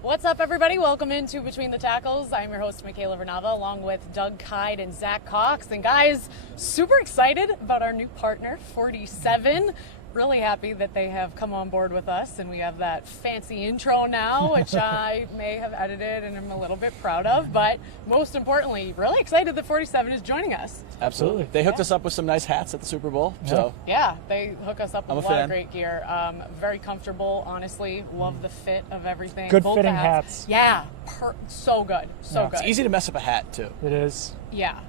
What's up, everybody? Welcome into Between the Tackles. I'm your host, Michaela Vernava, along with Doug Kyed and Zack. And guys, super excited about our new partner, 47. Really happy that they have come on board with us, and we have that fancy intro now, which I may have edited and I'm a little bit proud of. But most importantly, really excited that 47 is joining us. Absolutely. They hooked us up with some nice hats at the Super Bowl. So yeah, they hook us up with a lot fan. of great gear. Very comfortable, honestly. Love the fit of everything. Good Both fitting the hats. Yeah, so good. So good. it's easy to mess up a hat, too. It is. Yeah.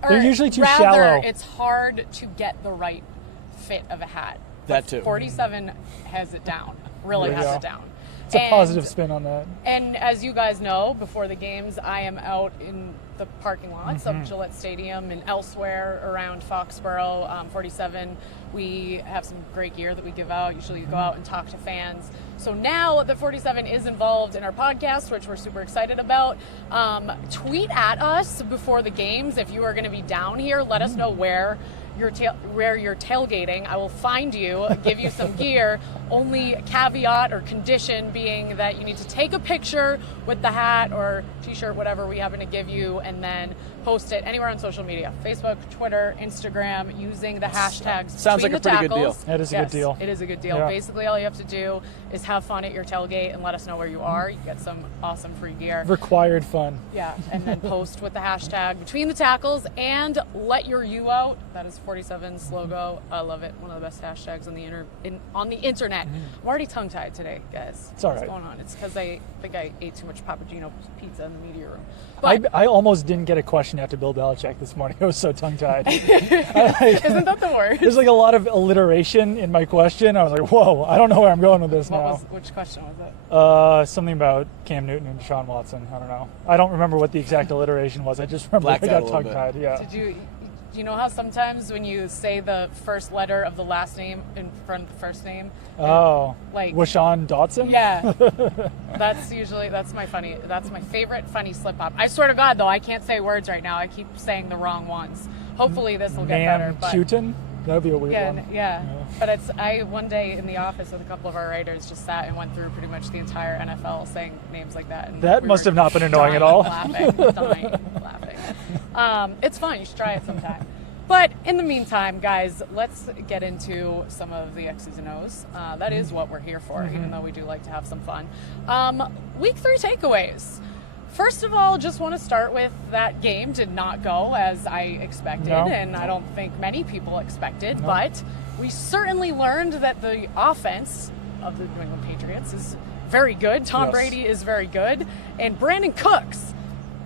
They're usually too rather, shallow. It's hard to get the right fit of a hat. That But too. 47 has it down. Really There you has go. it down. It's a positive spin on that. And as you guys know, before the games, I am out in the parking lots of Gillette Stadium and elsewhere around Foxborough. 47, we have some great gear that we give out. Usually go out and talk to fans. So now that 47 is involved in our podcast, which we're super excited about, tweet at us before the games if you are going to be down here. Let us know where you're tailgating. I will find you, give you some gear. Only caveat or condition being that you need to take a picture with the hat or t-shirt, whatever we happen to give you, and then post it anywhere on social media: Facebook, Twitter, Instagram, using the hashtags. Sounds like a pretty good deal. That is a good deal. It is a good deal. Yeah. Basically, all you have to do is have fun at your tailgate and let us know where you are. You get some awesome free gear. Required fun. Yeah, and then post with the hashtag Between the Tackles and let your you out. That is 47's logo. I love it. One of the best hashtags on the internet. I'm already tongue-tied today, guys. It's all right. What's going on? It's because I think I ate too much Papagino pizza in the media room. I almost didn't get a question after Bill Belichick this morning. I was so tongue-tied. Isn't that the word? There's like a lot of alliteration in my question. I was like, whoa, I don't know where I'm going with this now. Which question was it? Something about Cam Newton and Deshaun Watson. I don't know. I don't remember what the exact alliteration was. I just remember Blacked I out got a little bit. tongue-tied. Yeah. Do you know how sometimes when you say the first letter of the last name in front of the first name? Oh, like Washawn Dotson? Yeah. That's my favorite funny slip up. I swear to God, though, I can't say words right now. I keep saying the wrong ones. Hopefully this will get better. But Cutin? That would be a weird one. yeah. But I one day in the office with a couple of our writers just sat and went through pretty much the entire NFL saying names like that. And That must have not been annoying at all. Dying laughing. It's fun. You should try it sometime. But in the meantime, guys, let's get into some of the X's and O's. That is what we're here for, even though we do like to have some fun. Week 3 takeaways. First of all, just want to start with that game did not go as I expected, and I don't think many people expected, but we certainly learned that the offense of the New England Patriots is very good. Tom Brady is very good, and Brandon Cooks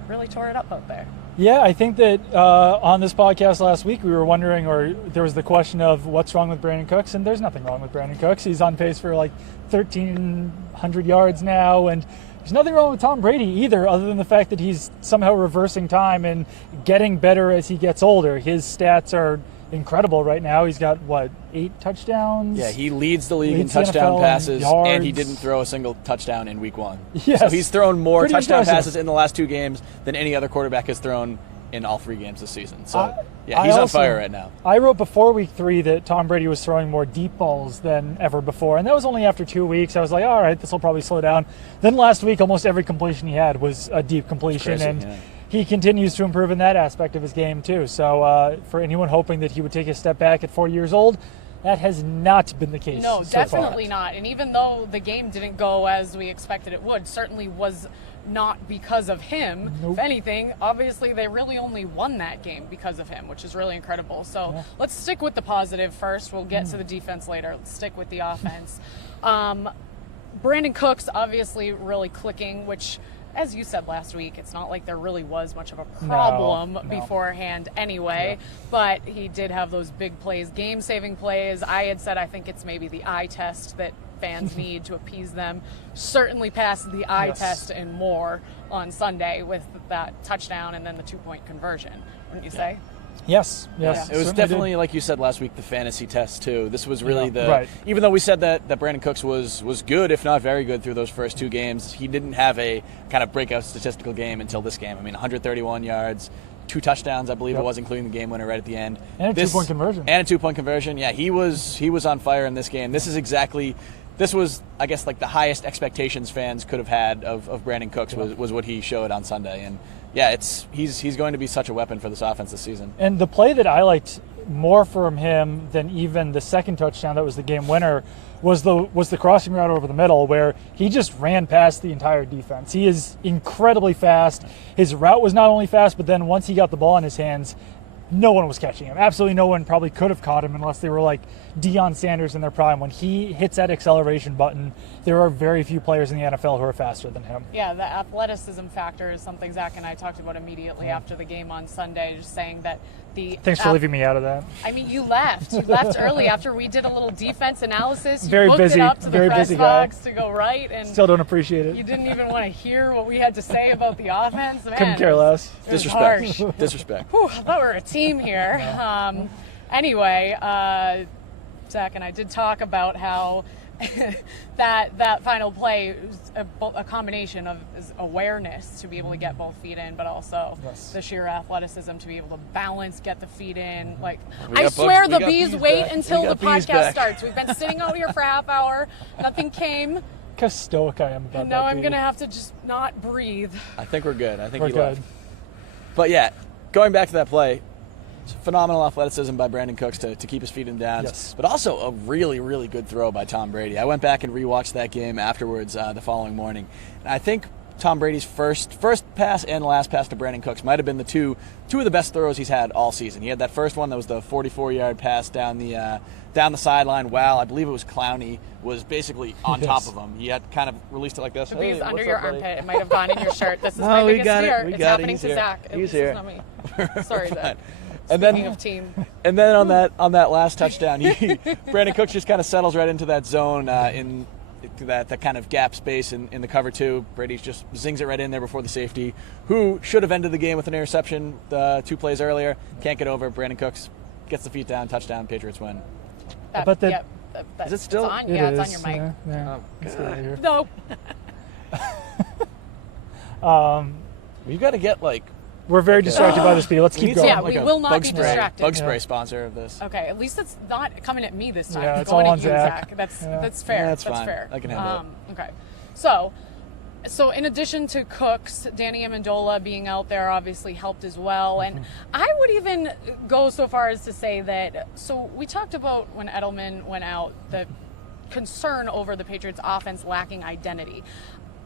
really tore it up out there. Yeah, I think that on this podcast last week we were wondering, or there was the question of what's wrong with Brandon Cooks, and there's nothing wrong with Brandon Cooks. He's on pace for like 1,300 yards now, and there's nothing wrong with Tom Brady either, other than the fact that he's somehow reversing time and getting better as he gets older. His stats are incredible right now. He's got, 8 touchdowns? Yeah, he leads the league in Leads the touchdown NFL in passes, yards. and he didn't throw a single touchdown in week 1. Yes. So he's thrown more Pretty touchdown impressive. passes in the last 2 games than any other quarterback has thrown in all 3 games this season. So, I he's on also- fire right now. I wrote before week 3 that Tom Brady was throwing more deep balls than ever before, and that was only after 2 weeks. I was like, all right, this will probably slow down. Then last week, almost every completion he had was a deep completion, Crazy, and yeah. he continues to improve in that aspect of his game too. So for anyone hoping that he would take a step back at 40 years old, that has not been the case. No, so definitely far. not. And even though the game didn't go as we expected it would, certainly was not because of him. Nope. If anything, obviously they really only won that game because of him, which is really incredible. So let's stick with the positive first. We'll get to the defense later. Let's stick with the offense. Brandon Cooks obviously really clicking, which, as you said last week, it's not like there really was much of a problem No. beforehand anyway, but he did have those big plays, game-saving plays. I had said I think it's maybe the eye test that fans need to appease them. Certainly passed the eye test and more on Sunday with that touchdown and then the 2-point conversion, wouldn't you say? Yes. It was certainly definitely, did. like you said last week, the fantasy test too. This was really Right. even though we said that Brandon Cooks was good, if not very good, through those first 2 games, he didn't have a kind of breakout statistical game until this game. I mean, 131 yards, 2 touchdowns, I believe it was, including the game winner right at the end. And a 2-point conversion. And a 2-point conversion. Yeah, he was on fire in this game. This is exactly this was, I guess, like the highest expectations fans could have had of Brandon Cooks was what he showed on Sunday. And yeah, he's going to be such a weapon for this offense this season. And the play that I liked more from him than even the second touchdown that was the game winner was the crossing route over the middle, where he just ran past the entire defense. He is incredibly fast. His route was not only fast, but then once he got the ball in his hands, no one was catching him. Absolutely no one probably could have caught him unless they were like Deion Sanders in their prime. When he hits that acceleration button, there are very few players in the NFL who are faster than him. Yeah, the athleticism factor is something Zack and I talked about immediately after the game on Sunday, just saying that Thanks for leaving me out of that. I mean, you left. You left early after we did a little defense analysis. You Very looked busy, it up to the very press busy box guy. to go right, and Still don't appreciate it. you didn't even want to hear what we had to say about the offense. Man, Couldn't care less. It was Disrespect. harsh. Disrespect. Whew, I thought we were a team here. Anyway, Zack and I did talk about how that final play was a combination of awareness to be able to get both feet in, but also the sheer athleticism to be able to balance, get the feet in. Like, I swear the bees wait until the podcast starts. We've been sitting out here for a half hour. Nothing came. How stoic I am about And that. now I'm dude. going to have to just not breathe. I think we're good. I think We're he good. left. But yeah, going back to that play, phenomenal athleticism by Brandon Cooks to keep his feet in downs, Yes. but also a really, really good throw by Tom Brady. I went back and rewatched that game afterwards the following morning, and I think Tom Brady's first pass and last pass to Brandon Cooks might have been the two of the best throws he's had all season. He had that first one that was the 44-yard pass down the sideline. Wow, I believe it was Clowney was basically on top of him. He had kind of released it like this. The bees Hey, under what's your up, buddy? armpit. It might have gone in your shirt. This is No, my we biggest got it. fear. We It's got it. happening He's to here. Zack. At He's least here. it's not me. Sorry, Zack. And Speaking then of team. And then on that last touchdown, Brandon Cooks just kind of settles right into that zone in that kind of gap space in the cover two. Brady just zings it right in there before the safety, who should have ended the game with an interception 2 plays earlier. Can't get over. Brandon Cooks gets the feet down, touchdown, Patriots win. But the- Is it still? It's on? It Yeah, it's is, on your mic. Yeah. Oh, Let's get out of here. No. You got to get We're very distracted by the speed. Let's keep going. Yeah, we a will not bug be spray, distracted. Bug spray sponsor of this. Okay, at least it's not coming at me this time. Yeah, it's going all at on you, Zack. That's Yeah. fair. Yeah, that's that's fine. fair. I can handle Okay, so in addition to Cooks, Danny Amendola being out there obviously helped as well. And I would even go so far as to say that, so we talked about when Edelman went out, the concern over the Patriots offense lacking identity.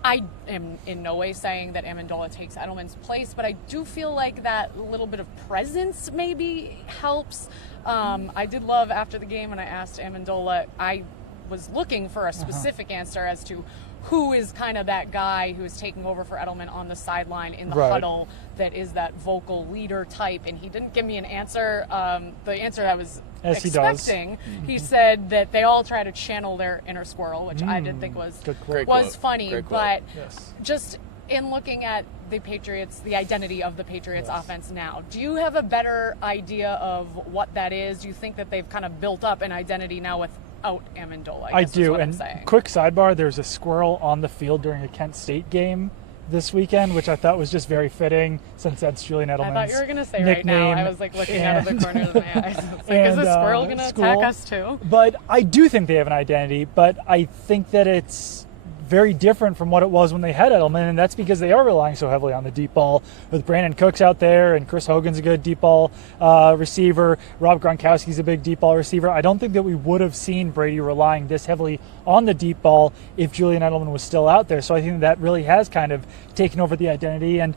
I am in no way saying that Amendola takes Edelman's place, but I do feel like that little bit of presence maybe helps. I did love after the game when I asked Amendola, I was looking for a specific answer as to who is kind of that guy who is taking over for Edelman on the sideline in the huddle that is that vocal leader type, and he didn't give me an answer. The answer I was expecting, he said that they all try to channel their inner squirrel, which I did think was funny. Great quote. But Yes. just in looking at the Patriots, the identity of the Patriots offense now, do you have a better idea of what that is? Do you think that they've kind of built up an identity now without Amendola? I guess is do. what I'm And saying. quick sidebar, there's a squirrel on the field during a Kent State game this weekend, which I thought was just very fitting since that's Julian Edelman's I thought you were going to say nickname. right now. I was like looking out of the corner of my eyes. It's like, is and, this squirrel going to attack school. us too? But I do think they have an identity, but I think that it's very different from what it was when they had Edelman, and that's because they are relying so heavily on the deep ball with Brandon Cooks out there, and Chris Hogan's a good deep ball receiver. Rob Gronkowski's a big deep ball receiver. I don't think that we would have seen Brady relying this heavily on the deep ball if Julian Edelman was still out there. So I think that really has kind of taken over the identity. And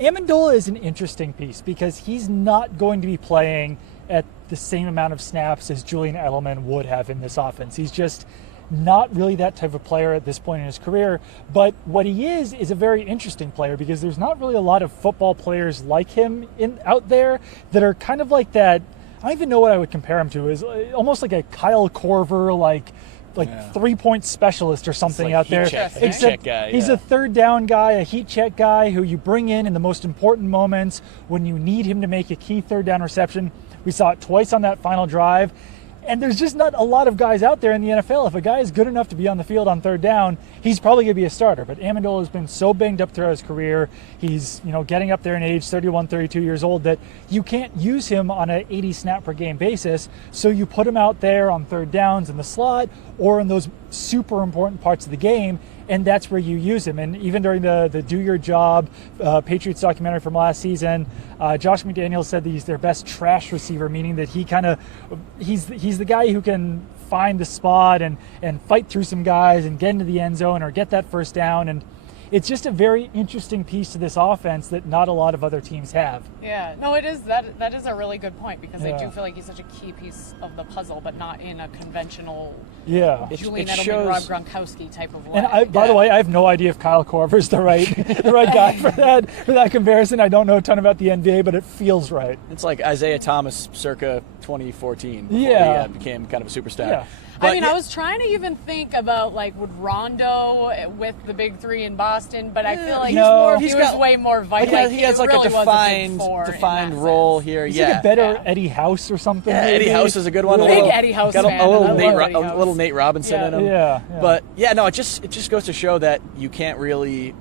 Amendola is an interesting piece because he's not going to be playing at the same amount of snaps as Julian Edelman would have in this offense. He's just not really that type of player at this point in his career, but what he is a very interesting player because there's not really a lot of football players like him out there that are kind of like that. I don't even know what I would compare him to, is almost like a Kyle Korver, like 3-point specialist or something like out heat there. check- heat Except check guy, he's yeah. a third down guy, a heat check guy who you bring in the most important moments when you need him to make a key third down reception. We saw it twice on that final drive. And there's just not a lot of guys out there in the NFL. If a guy is good enough to be on the field on third down, he's probably going to be a starter. But Amendola has been so banged up throughout his career. He's, getting up there in age, 31, 32 years old, that you can't use him on an 80 snap per game basis. So you put him out there on third downs in the slot or in those super important parts of the game, and that's where you use him. And even during the Do Your Job Patriots documentary from last season, Josh McDaniels said that he's their best trash receiver, meaning that he's the guy who can find the spot and fight through some guys and get into the end zone or get that first down. And it's just a very interesting piece to this offense that not a lot of other teams have. Yeah, no, it is. That is a really good point, because I do feel like he's such a key piece of the puzzle, but not in a conventional Julian Edelman, Rob Gronkowski type of way. And by the way, I have no idea if Kyle Korver's the right guy for that comparison. I don't know a ton about the NBA, but it feels right. It's like Isaiah Thomas circa 2014 before he became kind of a superstar. Yeah. But, I was trying to even think about, would Rondo with the big three in Boston, but I feel like he was way more vital. He has a defined role here. He's like a better Eddie House or something. Yeah, Eddie House is a good one. Big Eddie House fan. A little Nate Robinson in him. Yeah. But, it just goes to show that you can't really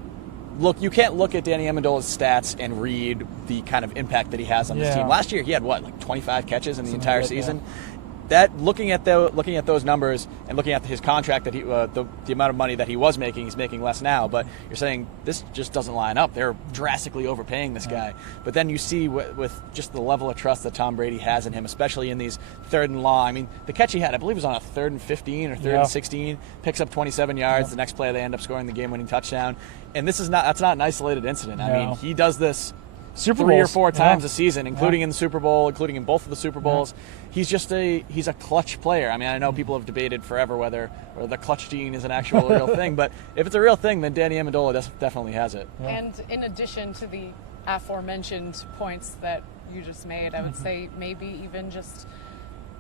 look at Danny Amendola's stats and read the kind of impact that he has on this team. Last year, he had 25 catches in the entire season. Yeah. That looking at those numbers and looking at his contract that the amount of money that he was making, he's making less now. But you're saying this just doesn't line up. They're drastically overpaying this guy. But then you see with just the level of trust that Tom Brady has in him, especially in these third and long. I mean, the catch he had, I believe, was on a 3rd and 15 or 3rd and 16. Picks up 27 yards. The next play they end up scoring the game-winning touchdown. And that's not an isolated incident. I mean, he does this Super 3 or Bowls. 4 times a season, including in the Super Bowl, including in both of the Super Bowls. He's a clutch player. I mean, I know people have debated forever whether the clutch gene is an actual real thing, but if it's a real thing, then Danny Amendola definitely has it. Yeah. And in addition to the aforementioned points that you just made, I would say maybe even just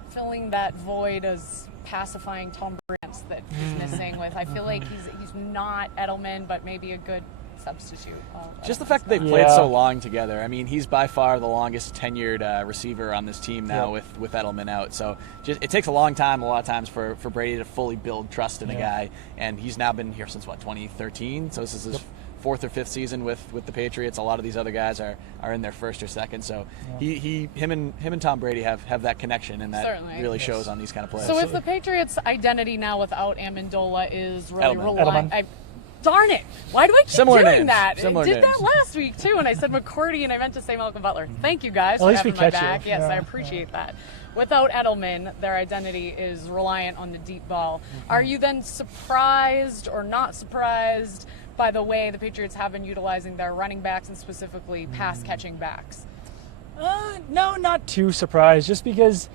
filling that void as pacifying Tom Brady that he's missing with. I feel like he's not Edelman, but maybe a good substitute. Just the fact that they've played so long together. I mean, he's by far the longest tenured receiver on this team now with Edelman out. So it takes a long time, a lot of times, for Brady to fully build trust in a guy. And he's now been here since, 2013? So this is his 4th or 5th season with the Patriots. A lot of these other guys are in their 1st or 2nd. So him and Tom Brady have that connection, and that really shows on these kind of plays. So if the Patriots' identity now without Amendola is really Edelman. Darn it! Why do I keep Similar doing names. that? Similar I did names. that last week too, and I said McCourty, and I meant to say Malcolm Butler. Thank you guys At for least we having my catch you. back. Yes, Yeah. I appreciate that. Without Edelman, their identity is reliant on the deep ball. Are you then surprised or not surprised by the way the Patriots have been utilizing their running backs and specifically pass-catching backs? No, not too surprised, just because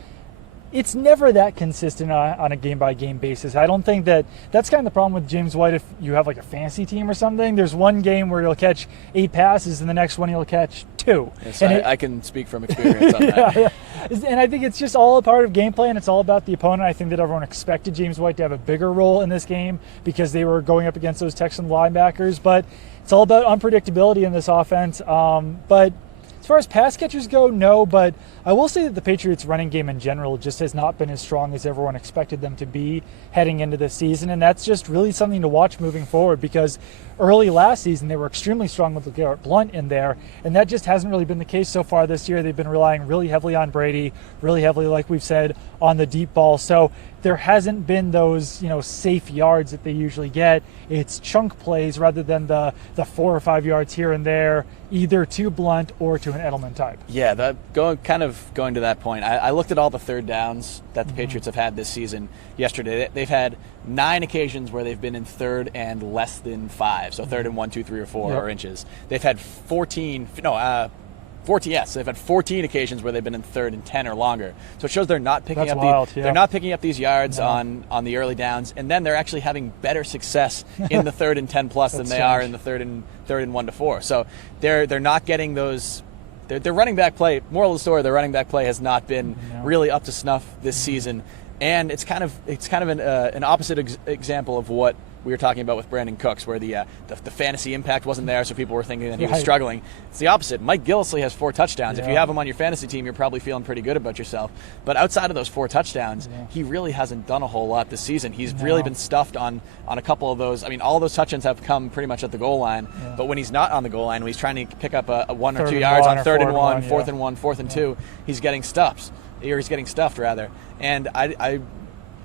it's never that consistent on a game-by-game basis. I don't think that's kind of the problem with James White if you have a fantasy team or something. There's one game where he'll catch 8 passes and the next one he'll catch 2. Yes, I can speak from experience on that. And I think it's just all a part of gameplay, and it's all about the opponent. I think that everyone expected James White to have a bigger role in this game because they were going up against those Texan linebackers, but it's all about unpredictability in this offense. But as far as pass catchers go, no, but I will say that the Patriots' running game in general just has not been as strong as everyone expected them to be heading into this season, and that's just really something to watch moving forward because early last season they were extremely strong with LeGarrette Blount in there, and that just hasn't really been the case so far this year. They've been relying really heavily on Brady, really heavily, like we've said, on the deep ball. So there hasn't been those, safe yards that they usually get. It's chunk plays rather than the 4 or 5 yards here and there, either to Blount or to an Edelman type. Yeah, going to that point, I looked at all the third downs that the Patriots have had this season yesterday. They've had 9 occasions where they've been in third and less than 5, so third and 1, 2, 3, or 4 inches. They've had 14, they've had 14 occasions where they've been in third and 10 or longer. So it shows they're not picking they're not picking up these yards on the early downs, and then they're actually having better success in the third and 10 plus than they are in the third and 1 to 4. So they're not getting those. Their running back play, moral of the story, their running back play has not been really up to snuff this season, and it's kind of an opposite example of what we were talking about with Brandon Cooks, where the fantasy impact wasn't there, so people were thinking that he was Right. struggling. It's the opposite. Mike Gillislee has 4 touchdowns. If you Yeah. have him on your fantasy team, you're probably feeling pretty good about yourself. But outside of those 4 touchdowns, he really hasn't done a whole lot this season. He's really been stuffed on a couple of those. I mean, all those touchdowns have come pretty much at the goal line. Yeah. But when he's not on the goal line, when he's trying to pick up a 1 or 2 Third and yards one on or 3rd and fourth 1, and one, 4th yeah. and 1, 4th and 2, he's getting stuffed. Or he's getting stuffed, rather. And I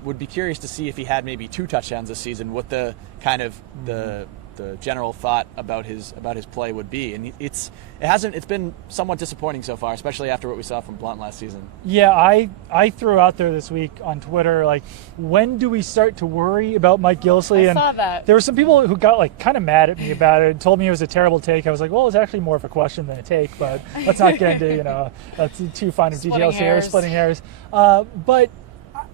would be curious to see if he had maybe 2 touchdowns this season, what the kind of the general thought about his play would be. And it's been somewhat disappointing so far, especially after what we saw from Blunt last season. Yeah, I threw out there this week on Twitter, like, when do we start to worry about Mike Gillislee? I And saw that. there were some people who got like kind of mad at me about it and told me it was a terrible take. I was like, well, it's actually more of a question than a take, but let's not get into, that's too fine of Splitting details here, hairs. splitting hairs. But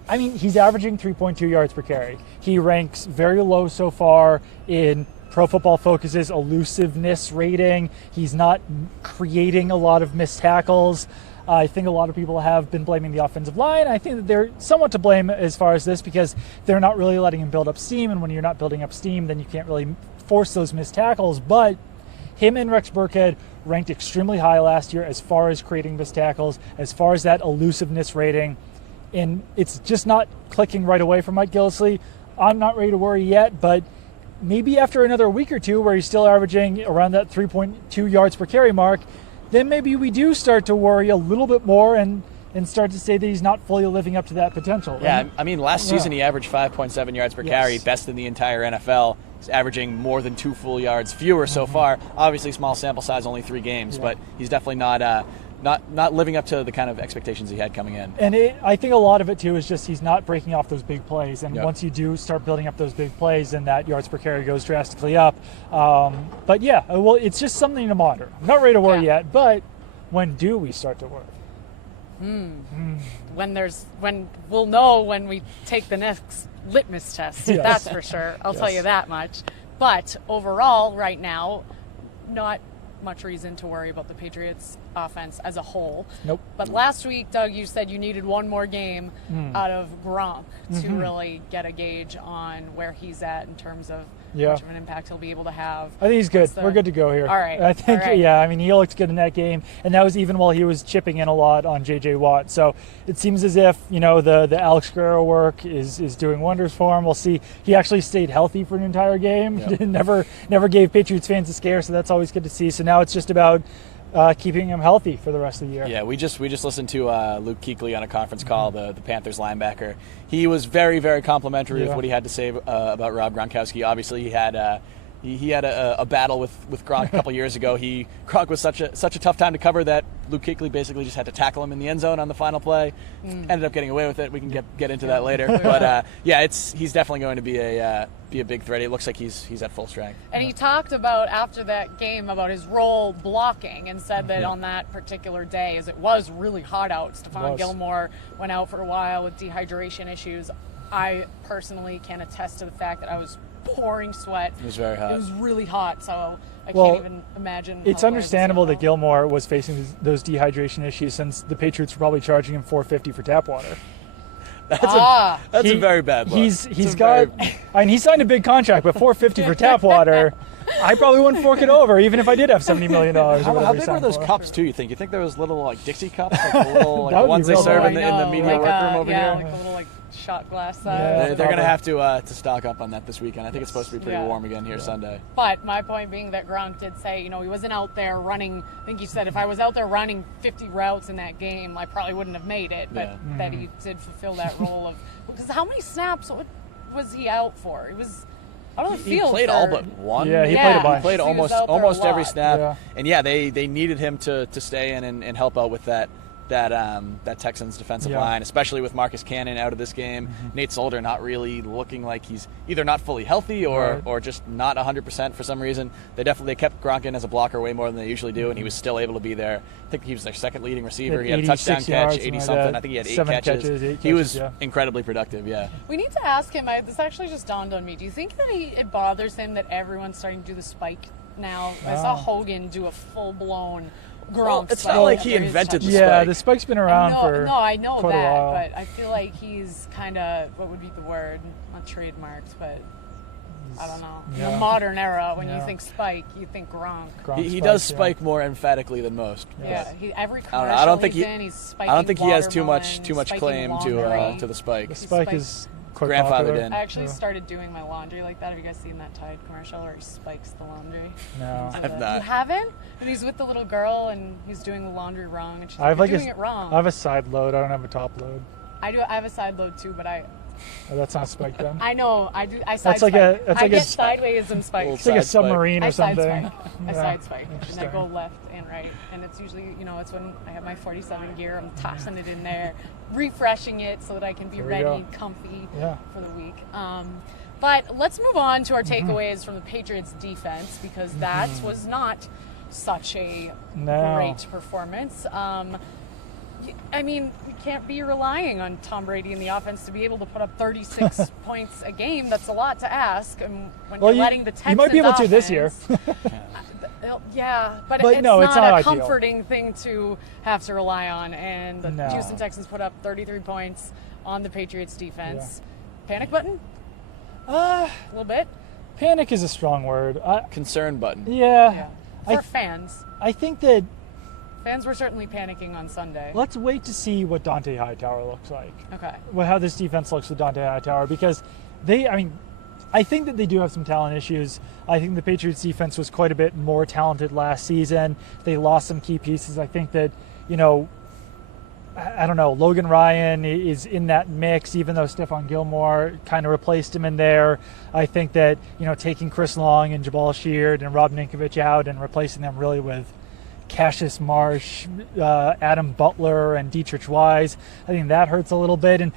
I mean, he's averaging 3.2 yards per carry. He ranks very low so far in Pro Football Focus's elusiveness rating. He's not creating a lot of missed tackles. I think a lot of people have been blaming the offensive line. I think that they're somewhat to blame as far as this, because they're not really letting him build up steam, and when you're not building up steam, then you can't really force those missed tackles. But him and Rex Burkhead ranked extremely high last year as far as creating missed tackles, as far as that elusiveness rating, and it's just not clicking right away for Mike Gillislee. I'm not ready to worry yet, but maybe after another week or two where he's still averaging around that 3.2 yards per carry mark, then maybe we do start to worry a little bit more and start to say that he's not fully living up to that potential. Yeah, And I mean, last season he averaged 5.7 yards per Yes. carry, best in the entire NFL. He's averaging more than 2 full yards fewer so far. Obviously, small sample size, only 3 games, but he's definitely not living up to the kind of expectations he had coming in. And I think a lot of it, too, is just he's not breaking off those big plays. And Yep. once you do start building up those big plays, then that yards per carry goes drastically up. But, yeah, well, it's just something to monitor. I'm not ready to worry yet, but when do we start to worry? When we'll know when we take the next litmus test. Yes. That's for sure. I'll tell Yes. you that much. But overall, right now, not much reason to worry about the Patriots offense as a whole. Nope. But last week, Doug, you said you needed one more game out of Gronk to really get a gauge on where he's at in terms of Yeah. much of an impact he'll be able to have. I think he's good. What's the- We're good to go here. All right. I think, All right. yeah, I mean, he looked good in that game, and that was even while he was chipping in a lot on J.J. Watt. So it seems as if, the Alex Guerrero work is doing wonders for him. We'll see. He actually stayed healthy for an entire game. Yep. never gave Patriots fans a scare, so that's always good to see. So now it's just about keeping him healthy for the rest of the year. Yeah, we just listened to Luke Kuechly on a conference call, the Panthers linebacker. He was very, very complimentary of what he had to say about Rob Gronkowski. Obviously, he had a battle with Gronk a couple years ago. Gronk was such a tough time to cover that Luke Kuechly basically just had to tackle him in the end zone on the final play. Ended up getting away with it. We can get into that later. But he's definitely going to be a big threat. It looks like he's at full strength. And he talked about after that game about his role blocking and said that on that particular day, as it was really hot out, Stephon Gilmore went out for a while with dehydration issues. I personally can attest to the fact that I was pouring sweat. It was very hot. It was really hot, so I Well, can't even imagine. It's how understandable bad that this Gilmore was facing those dehydration issues, since the Patriots were probably charging him $4.50 for tap water. That's He- a very bad look. He's It's a got. very- I mean, he signed a big contract, but $4.50 for tap water, I probably wouldn't fork it over, even if I did have $70 million. Or How whatever he big were signed those for. cups too? You think there was little like Dixie cups, like the little like That the would be ones they real serve cool. in the I know, media like, workroom over yeah, here? like the little like shot glass size. Yeah. They're going to have to stock up on that this weekend. I think it's supposed to be pretty Yeah. warm again here Sunday. But my point being that Gronk did say, he wasn't out there running. I think he said, if I was out there running 50 routes in that game, I probably wouldn't have made it. But Yeah. that he did fulfill that role of, because how many snaps was he out for? He was out on the He field. played for, all but one. Yeah, he played a bunch. He played He was almost out there a almost every lot. snap. Yeah. And they needed him to stay in and help out with that Texans defensive Yeah. line, especially with Marcus Cannon out of this game. Nate Solder not really looking like he's either not fully healthy or just not 100% for some reason. They kept Gronk in as a blocker way more than they usually do, and he was still able to be there. I think he was their second leading receiver. He had a touchdown 86 catch, yards, 80 something something. like that. I think he had 8 7 catches. 8 He was catches, yeah. incredibly productive. Yeah. We need to ask him. This actually just dawned on me. Do you think that it bothers him that everyone's starting to do the spike now? I saw Hogan do a full-blown Gronk Well, it's spike not like he after his invented the touchdown. Yeah, spike. the spike's been around for I know quite a that, while. but I feel like he's kind of, what would be the word? Not trademarked, but I don't know. Yeah. In the modern era, when Yeah. you think Spike, you think Gronk. He does spike more emphatically than most. Yeah, every I commercial don't think he's in, he's spiking I don't think he has too watermelon, much spiking claim laundry. to the spike. The spike is quite grandfathered popular. in. I actually started doing my laundry like that. Have you guys seen that Tide commercial where he spikes the laundry? No. I've not. You haven't? And he's with the little girl and he's doing the laundry wrong, and she's I have like, like "You're doing it wrong." I have a side load. I don't have a top load. I have a side load too, but Oh, that's not spike then. I know I do. I side That's like spike. a- that's I like a get s- sideways and spikes. It's like a Side spike. submarine I or side something. spike. I Yeah. side spike, and I Interesting. go left and right, and it's usually it's when I have my 47 gear, I'm tossing it in there, refreshing it so that I can be There we ready, go. comfy Yeah. for the week. But let's move on to our Mm-hmm. takeaways from the Patriots defense, because that was not such a No. great performance. I mean, we can't be relying on Tom Brady in the offense to be able to put up 36 points a game. That's a lot to ask. And when Well, you're letting the Texans you might be able to this year. yeah, but But it's no, not it's not a ideal. comforting thing to have to rely on. And the No. Houston Texans put up 33 points on the Patriots defense. Panic button? A little bit? Panic is a strong word. Concern button. Yeah. For fans. I think that Fans were certainly panicking on Sunday. let's wait to see what Dante Hightower looks like. Okay. How this defense looks with Dante Hightower, because I think that they do have some talent issues. I think the Patriots defense was quite a bit more talented last season. They lost some key pieces. I think that, I don't know, Logan Ryan is in that mix, even though Stephon Gilmore kind of replaced him in there. I think that, taking Chris Long and Jabal Sheard and Rob Ninkovich out and replacing them really with Cassius Marsh, Adam Butler, and Dietrich Wise, I think that hurts a little bit. And,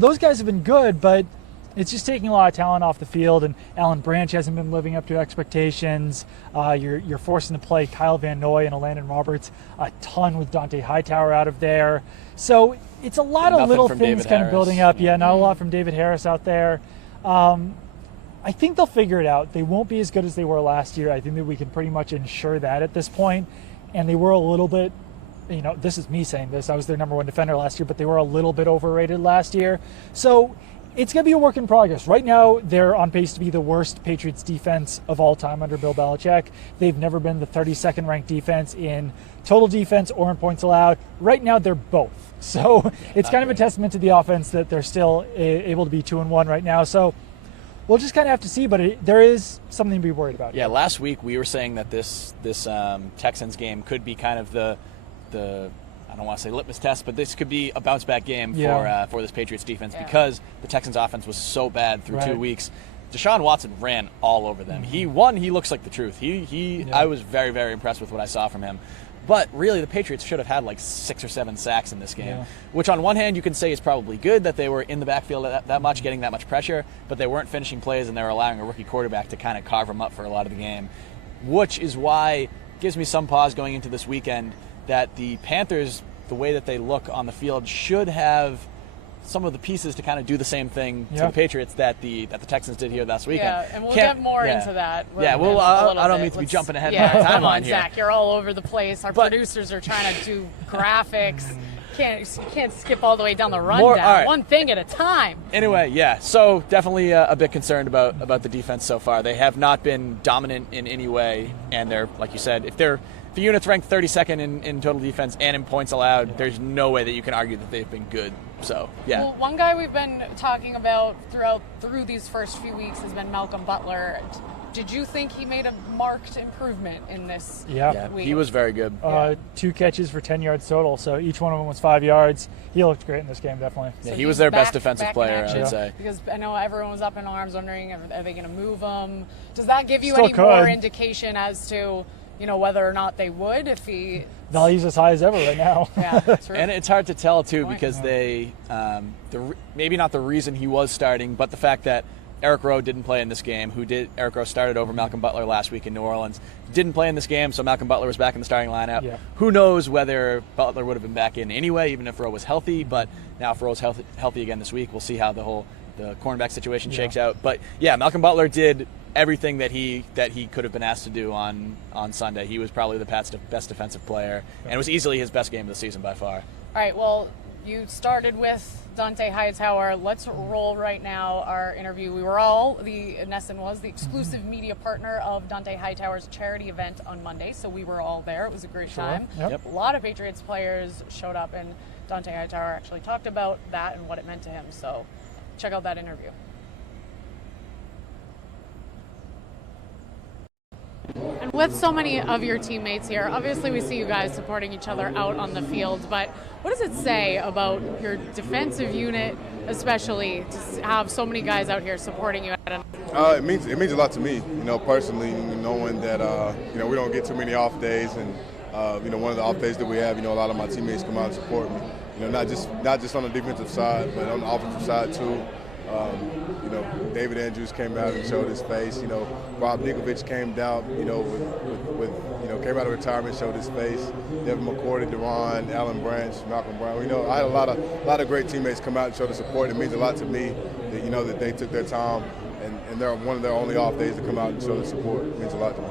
those guys have been good, but it's just taking a lot of talent off the field, and Alan Branch hasn't been living up to expectations. You're forcing to play Kyle Van Noy and Landon Roberts a ton with Dante Hightower out of there. So it's a lot of Nothing little from things David kind of Harris. building up. Yeah, not a lot from David Harris out there. I think they'll figure it out. They won't be as good as they were last year. I think that we can pretty much ensure that at this point. And they were a little bit, this is me saying this, I was their number one defender last year, but they were a little bit overrated last year. So it's going to be a work in progress. Right now, they're on pace to be the worst Patriots defense of all time under Bill Belichick. They've never been the 32nd ranked defense in total defense or in points allowed. Right now, they're both. So it's kind of a testament to the offense that they're still able to be 2-1 right now. So we'll just kind of have to see, but there is something to be worried about. Yeah, last week we were saying that this Texans game could be kind of the I don't want to say litmus test, but this could be a bounce back game for this Patriots defense because the Texans offense was so bad through 2 weeks. Deshaun Watson ran all over them. He looks like the truth. I was very, very impressed with what I saw from him. But really, the Patriots should have had like 6 or 7 sacks in this game, which on one hand you can say is probably good that they were in the backfield that much, getting that much pressure, but they weren't finishing plays and they were allowing a rookie quarterback to kind of carve them up for a lot of the game, which is why it gives me some pause going into this weekend that the Panthers, the way that they look on the field, should have some of the pieces to kind of do the same thing to the Patriots that the Texans did here last weekend. Yeah, and we'll get more into that. Yeah, well, I don't mean to be jumping ahead of our come timeline on, here. Zach, you're all over the place. Our producers are trying to do graphics. You can't skip all the way down the rundown. One thing at a time. Anyway, so definitely a bit concerned about the defense so far. They have not been dominant in any way, and they're, like you said, if the unit's ranked 32nd in total defense and in points allowed, there's no way that you can argue that they've been good. So, yeah. Well, one guy we've been talking about through these first few weeks has been Malcolm Butler. Did you think he made a marked improvement in this week? He was very good. 2 catches for 10 yards total, so each one of them was 5 yards. He looked great in this game, definitely. Yeah, he was their best defensive player, I would say. Because I know everyone was up in arms wondering, are they going to move him? Does that give you Still any could. more indication as to whether or not they would if he... Value's as high as ever right now. Yeah, true. And it's hard to tell, too, because they maybe not the reason he was starting, but the fact that Eric Rowe didn't play in this game. Eric Rowe started over Malcolm Butler last week in New Orleans. Didn't play in this game, so Malcolm Butler was back in the starting lineup. Yeah. Who knows whether Butler would have been back in anyway, even if Rowe was healthy. But now if Rowe's healthy again this week, we'll see how the cornerback situation shakes out. But yeah, Malcolm Butler did everything that he could have been asked to do on Sunday. He was probably the Pats' best defensive player, and it was easily his best game of the season by far. All right, well, you started with Dante Hightower. Let's roll right now our interview. We were all, Nesson was the exclusive media partner of Dante Hightower's charity event on Monday, so we were all there. It was a great time. Yep. A lot of Patriots players showed up, and Dante Hightower actually talked about that and what it meant to him. So check out that interview. And with so many of your teammates here, obviously we see you guys supporting each other out on the field, but what does it say about your defensive unit, especially to have so many guys out here supporting you? It means a lot to me, personally, knowing that, we don't get too many off days, and, one of the off days that we have, a lot of my teammates come out and support me, not just on the defensive side, but on the offensive side too. David Andrews came out and showed his face. Rob Ninkovich came out, came out of retirement, showed his face. Devin McCourty, Deron, Alan Branch, Malcolm Brown. I had a lot of great teammates come out and show the support. It means a lot to me that that they took their time and they're one of their only off days to come out and show the support. It means a lot to me.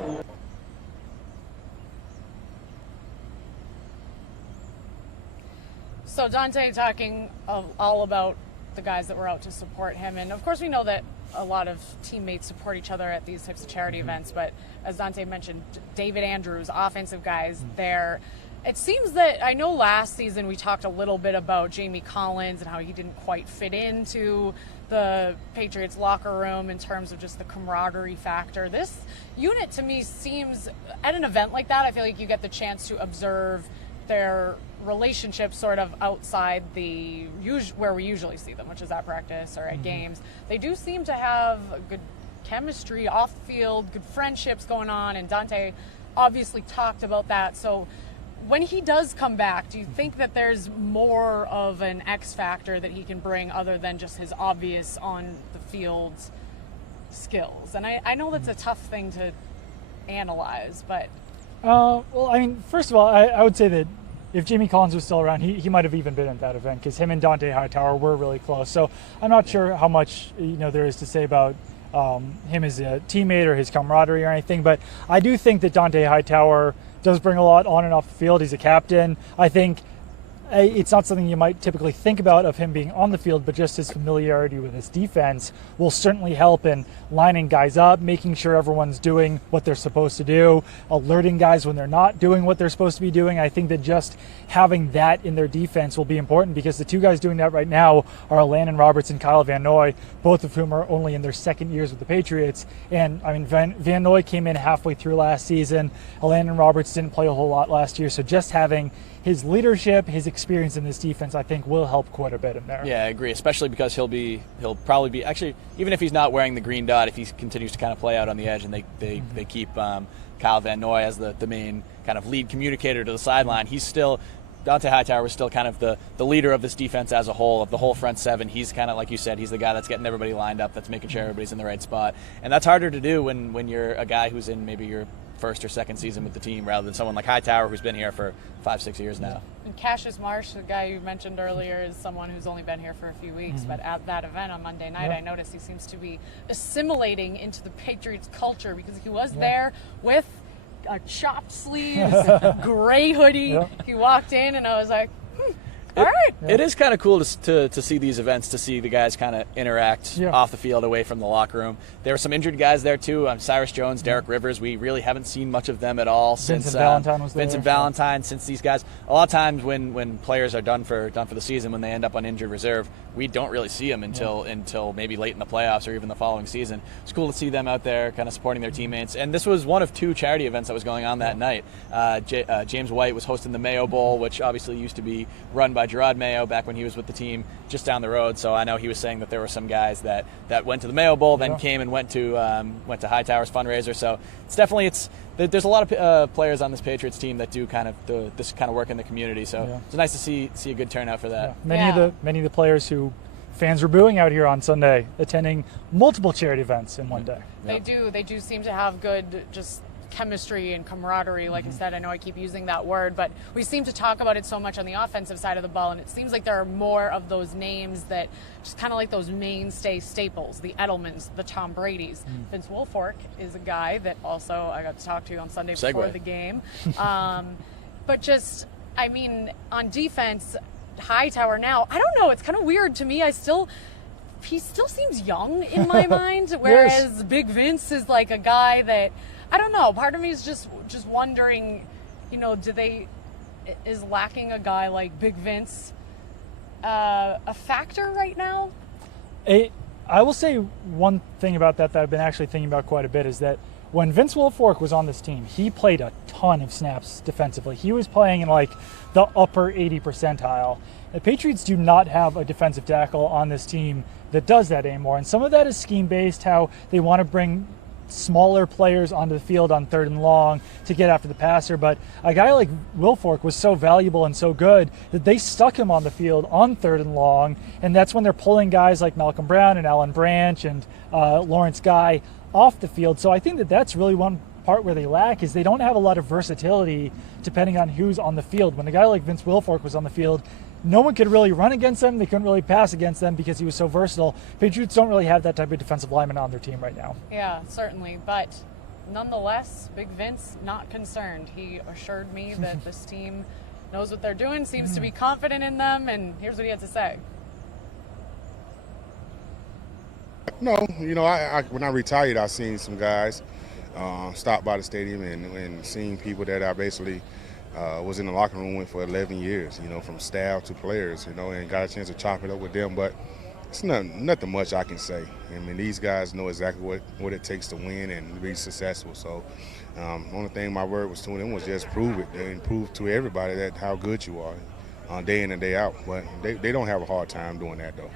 So Dante talking all about the guys that were out to support him, and of course we know that a lot of teammates support each other at these types of charity events, but as Dante mentioned, David Andrews, offensive guys there. It seems that, I know last season we talked a little bit about Jamie Collins and how he didn't quite fit into the Patriots locker room in terms of just the camaraderie factor. This unit to me seems, at an event like that, I feel like you get the chance to observe their relationship sort of outside where we usually see them, which is at practice or at games. They do seem to have good chemistry off the field, good friendships going on, and Dante obviously talked about that. So when he does come back, do you think that there's more of an X factor that he can bring other than just his obvious on the field skills? And I know that's a tough thing to analyze, but first of all, I would say that if Jamie Collins was still around, he might have even been at that event, because him and Dante Hightower were really close. So I'm not sure how much there is to say about him as a teammate or his camaraderie or anything, but I do think that Dante Hightower does bring a lot on and off the field. He's a captain. I think it's not something you might typically think about of him being on the field, but just his familiarity with his defense will certainly help in lining guys up, making sure everyone's doing what they're supposed to do, alerting guys when they're not doing what they're supposed to be doing. I think that just having that in their defense will be important, because the two guys doing that right now are Landon Roberts and Kyle Van Noy, both of whom are only in their second years with the Patriots. And Van Noy came in halfway through last season. Landon Roberts didn't play a whole lot last year, so just having his leadership, his experience in this defense, I think will help quite a bit in there. Yeah, I agree, especially because he'll probably be, actually, even if he's not wearing the green dot, if he continues to kind of play out on the edge and they keep Kyle Van Noy as the main kind of lead communicator to the sideline, Dante Hightower was still kind of the leader of this defense as a whole, of the whole front seven. He's kind of, like you said, he's the guy that's getting everybody lined up, that's making sure everybody's in the right spot. And that's harder to do when you're a guy who's in maybe your first or second season with the team, rather than someone like Hightower who's been here for 5-6 years now. And Cassius Marsh, the guy you mentioned earlier, is someone who's only been here for a few weeks, but at that event on Monday night, I noticed he seems to be assimilating into the Patriots culture, because he was there with a chopped sleeves, gray hoodie. He walked in and I was like, all right. It is kind of cool to see these events, to see the guys kind of interact off the field, away from the locker room. There were some injured guys there too. Cyrus Jones, Derek Rivers. We really haven't seen much of them at all since Valentine was there. Vincent Valentine. Since these guys, a lot of times when players are done for the season, when they end up on injured reserve, we don't really see them until maybe late in the playoffs or even the following season. It's cool to see them out there kind of supporting their teammates. And this was one of two charity events that was going on that night. James White was hosting the Mayo Bowl, which obviously used to be run by Gerard Mayo back when he was with the team just down the road. So I know he was saying that there were some guys that went to the Mayo Bowl, then came and went to Hightower's fundraiser. So there's a lot of players on this Patriots team that do kind of this kind of work in the community. So it's nice to see a good turnout for that. Many of the players who fans were booing out here on Sunday, attending multiple charity events in one day. They do seem to have good just chemistry and camaraderie. Like I said, I know I keep using that word, but we seem to talk about it so much on the offensive side of the ball, and it seems like there are more of those names that just kind of like those mainstay staples, the Edelmans, the Tom Bradys. Vince Wilfork is a guy that also I got to talk to on Sunday before the game. But just, I mean, on defense, Hightower now, I don't know. It's kind of weird to me. He still seems young in my mind, whereas Big Vince is like a guy that, I don't know. Part of me is just wondering, is lacking a guy like Big Vince a factor right now? I will say one thing about that I've been actually thinking about quite a bit is that when Vince Wilfork was on this team, he played a ton of snaps defensively. He was playing in like the upper 80 percentile. The Patriots do not have a defensive tackle on this team that does that anymore. And some of that is scheme-based, how they want to bring smaller players onto the field on 3rd and long to get after the passer. But a guy like Wilfork was so valuable and so good that they stuck him on the field on 3rd and long. And that's when they're pulling guys like Malcolm Brown and Alan Branch and Lawrence Guy off the field. So I think that's really one part where they lack, is they don't have a lot of versatility depending on who's on the field. When a guy like Vince Wilfork was on the field, no one could really run against them. They couldn't really pass against them because he was so versatile. Patriots don't really have that type of defensive lineman on their team right now. Yeah, certainly. But nonetheless, Big Vince, not concerned. He assured me that this team knows what they're doing, seems to be confident in them, and here's what he had to say. No, when I retired, I seen some guys stop by the stadium and seen people that I basically was in the locker room with for 11 years, from staff to players, and got a chance to chop it up with them. But it's nothing much I can say. I mean, these guys know exactly what it takes to win and be successful. So only thing my word was to them was just prove it and prove to everybody that how good you are day in and day out. But they don't have a hard time doing that, though.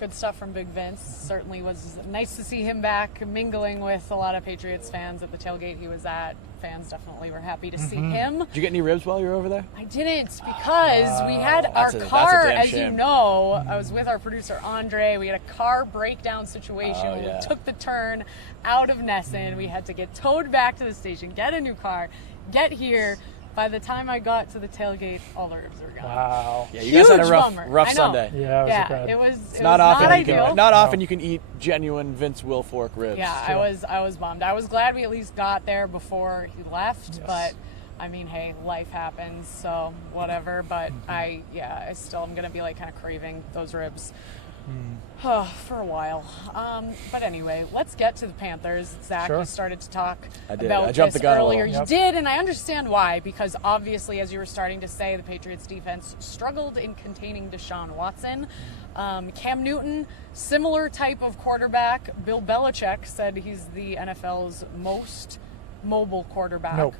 Good stuff from Big Vince. Certainly was nice to see him back mingling with a lot of Patriots fans at the tailgate he was at. Fans definitely were happy to see him. Did you get any ribs while you were over there? I didn't, because we had our that's a car, damn as shame. you know, I was with our producer Andre. We had a car breakdown situation. Oh, yeah. We took the turn out of Nesson. We had to get towed back to the station, get a new car, get here. By the time I got to the tailgate, all the ribs were gone. Wow. Yeah, you guys had a Huge bummer. rough I know. Sunday. Yeah, it was a bad. it was Not often ideal. not often you can eat genuine Vince Wilfork ribs. Yeah, I was bummed. I was glad we at least got there before he left, but I mean, hey, life happens, so whatever. But I still am gonna be like kind of craving those ribs for a while. But anyway, let's get to the Panthers. Zach, you started to talk about I jumped this the gun earlier. a little. You did, and I understand why, because obviously, as you were starting to say, the Patriots defense struggled in containing Deshaun Watson. Cam Newton, similar type of quarterback. Bill Belichick said he's the NFL's most mobile quarterback. Nope.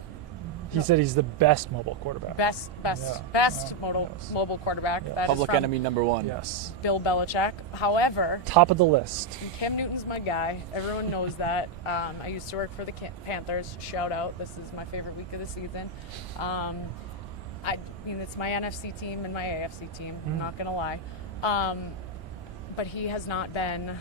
He said he's the best mobile quarterback. Best mobile quarterback. Yeah. That is Public from enemy number one. Yes. Bill Belichick. However, Top of the list. Cam Newton's my guy. Everyone knows that. I used to work for the Panthers. Shout out. This is my favorite week of the season. I mean, it's my NFC team and my AFC team. I'm not going to lie. But he has not been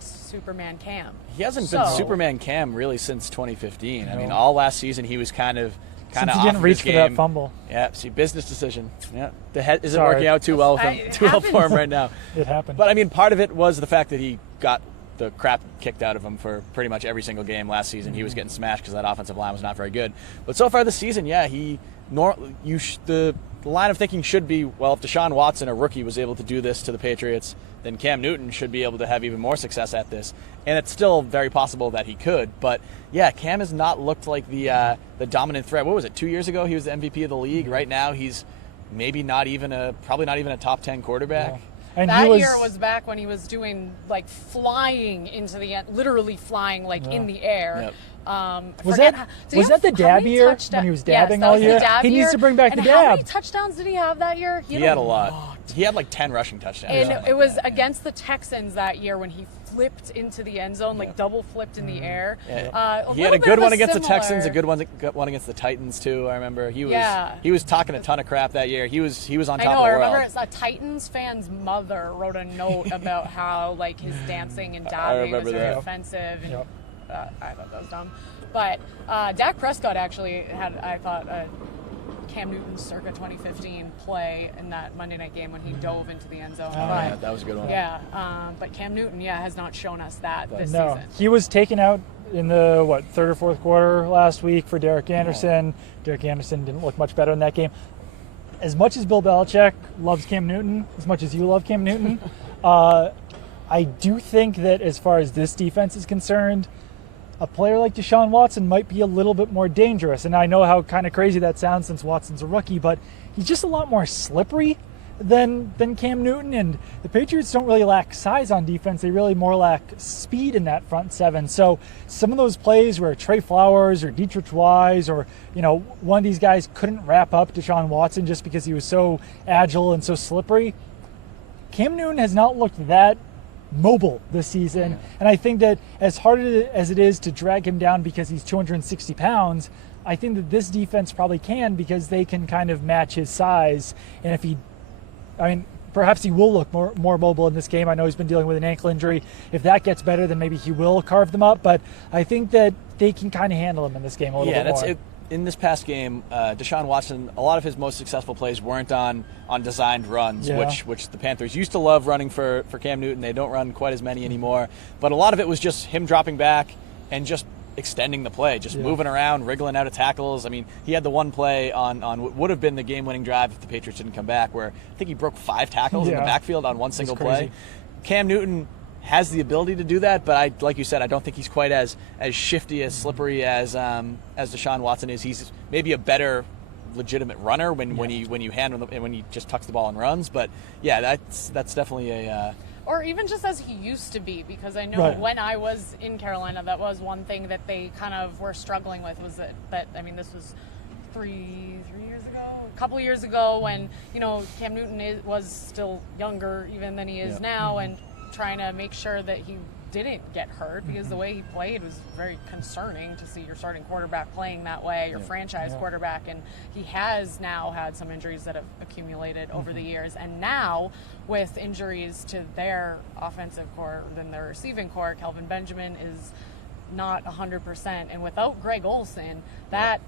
Superman Cam. He hasn't been Superman Cam really since 2015. No. I mean, all last season he was kind of Since he off didn't of reach his for game. that fumble. Yeah, see, business decision. Yeah, the head isn't Sorry. working out too well for him right now. It happened. But I mean, part of it was the fact that he got the crap kicked out of him for pretty much every single game last season. He was getting smashed because that offensive line was not very good. But so far this season, yeah, the line of thinking should be, well, if Deshaun Watson, a rookie, was able to do this to the Patriots, then Cam Newton should be able to have even more success at this. And it's still very possible that he could. But, yeah, Cam has not looked like the dominant threat. What was it, 2 years ago he was the MVP of the league? Right now he's probably not even a top 10 quarterback. Yeah. And that year was back when he was doing like flying into the end, literally flying like in the air. Yep. Was that the dab year when he was dabbing all year? He needs to bring back the dab. How many touchdowns did he have that year? He had a lot. He had like 10 rushing touchdowns. And it was against the Texans that year when he flipped into the end zone, like double flipped in the air. Yeah. He had a good one against the Texans, a good one against the Titans too. I remember he was talking a ton of crap that year. He was on top of the world. I remember a Titans fan's mother wrote a note about how like his dancing and dabbing was very offensive. And, I thought that was dumb. But Dak Prescott actually had, I thought, Cam Newton's circa 2015 play in that Monday night game when he dove into the end zone. Yeah, that was a good one. Yeah, but Cam Newton, has not shown us that this season. He was taken out in the third or fourth quarter last week for Derek Anderson. Derek Anderson didn't look much better in that game. As much as Bill Belichick loves Cam Newton, as much as you love Cam Newton, I do think that as far as this defense is concerned, a player like Deshaun Watson might be a little bit more dangerous. And I know how kind of crazy that sounds since Watson's a rookie, but he's just a lot more slippery than Cam Newton. And the Patriots don't really lack size on defense. They really more lack speed in that front seven. So some of those plays where Trey Flowers or Dietrich Wise or, one of these guys couldn't wrap up Deshaun Watson just because he was so agile and so slippery, Cam Newton has not looked that mobile this season. And I think that as hard as it is to drag him down because he's 260 pounds, I think that this defense probably can because they can kind of match his size. And perhaps he will look more mobile in this game. I know he's been dealing with an ankle injury. If that gets better, then maybe he will carve them up. But I think that they can kind of handle him in this game a little bit more. In this past game, Deshaun Watson, a lot of his most successful plays weren't on designed runs, which the Panthers used to love running for Cam Newton. They don't run quite as many anymore. But a lot of it was just him dropping back and just extending the play, just moving around, wriggling out of tackles. I mean, he had the one play on what would have been the game-winning drive if the Patriots didn't come back, where I think he broke 5 tackles in the backfield on one single play. Cam Newton has the ability to do that, but like you said, I don't think he's quite as shifty, as slippery as Deshaun Watson is. He's maybe a better legitimate runner when you handle them and when he just tucks the ball and runs. But yeah, that's definitely a or even just as he used to be, because I know when I was in Carolina, that was one thing that they kind of were struggling with, was that this was three years ago, a couple of years ago, when Cam Newton was still younger even than he is now, and trying to make sure that he didn't get hurt, because the way he played was very concerning to see your starting quarterback playing that way, your franchise quarterback, and he has now had some injuries that have accumulated over the years. And now with injuries to their offensive core, then their receiving core, Kelvin Benjamin is not 100%, and without Greg Olsen, that's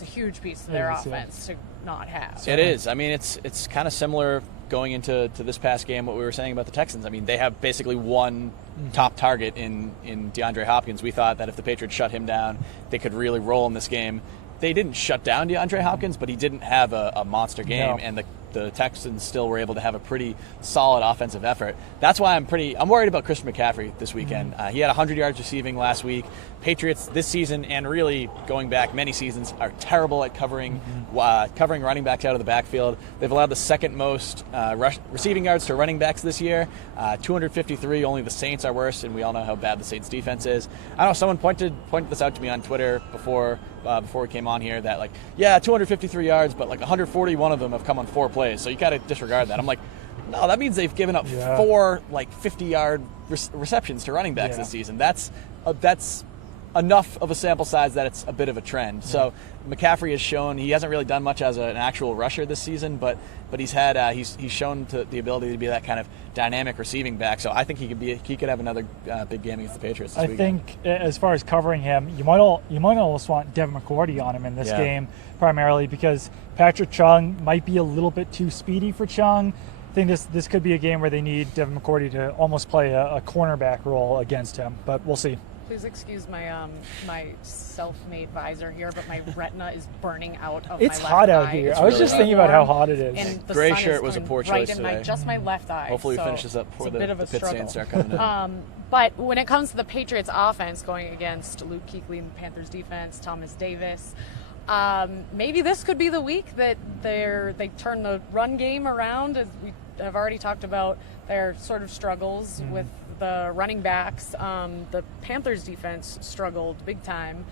a huge piece of their offense to not have. It is. I mean, it's kind of similar going into this past game, what we were saying about the Texans. I mean, they have basically one top target in DeAndre Hopkins. We thought that if the Patriots shut him down, they could really roll in this game. They didn't shut down DeAndre Hopkins, but he didn't have a monster game, and the Texans still were able to have a pretty solid offensive effort. That's why I'm worried about Christian McCaffrey this weekend. He had 100 yards receiving last week. Patriots this season, and really going back many seasons, are terrible at covering running backs out of the backfield. They've allowed the second most receiving yards to running backs this year, 253. Only the Saints are worse, and we all know how bad the Saints defense is. I know someone pointed this out to me on Twitter before we came on here, that 253 yards, but 141 of them have come on 4 plays, so you got to disregard that. I'm like, no, that means they've given up 4 50-yard receptions to running backs this season. That's enough of a sample size that it's a bit of a trend. So McCaffrey has shown he hasn't really done much as an actual rusher this season, but he's had he's shown the ability to be that kind of dynamic receiving back. So I think he could have another big game against the Patriots this weekend. I think as far as covering him, you might almost want Devin McCourty on him in this game, primarily because Patrick Chung might be a little bit too speedy for Chung. I think this could be a game where they need Devin McCourty to almost play a cornerback role against him, but we'll see. Please excuse my my self-made visor here, but my retina is burning out of my left eye. It's hot out here. I was just thinking about how hot it is. And the gray sun shirt is was a poor right choice in today. just my left eye. Hopefully we finish this up before the pit stains start coming in. But when it comes to the Patriots offense going against Luke Kuechly and the Panthers defense, Thomas Davis, maybe this could be the week that they turn the run game around. As we have already talked about their sort of struggles with the running backs. The Panthers defense struggled big time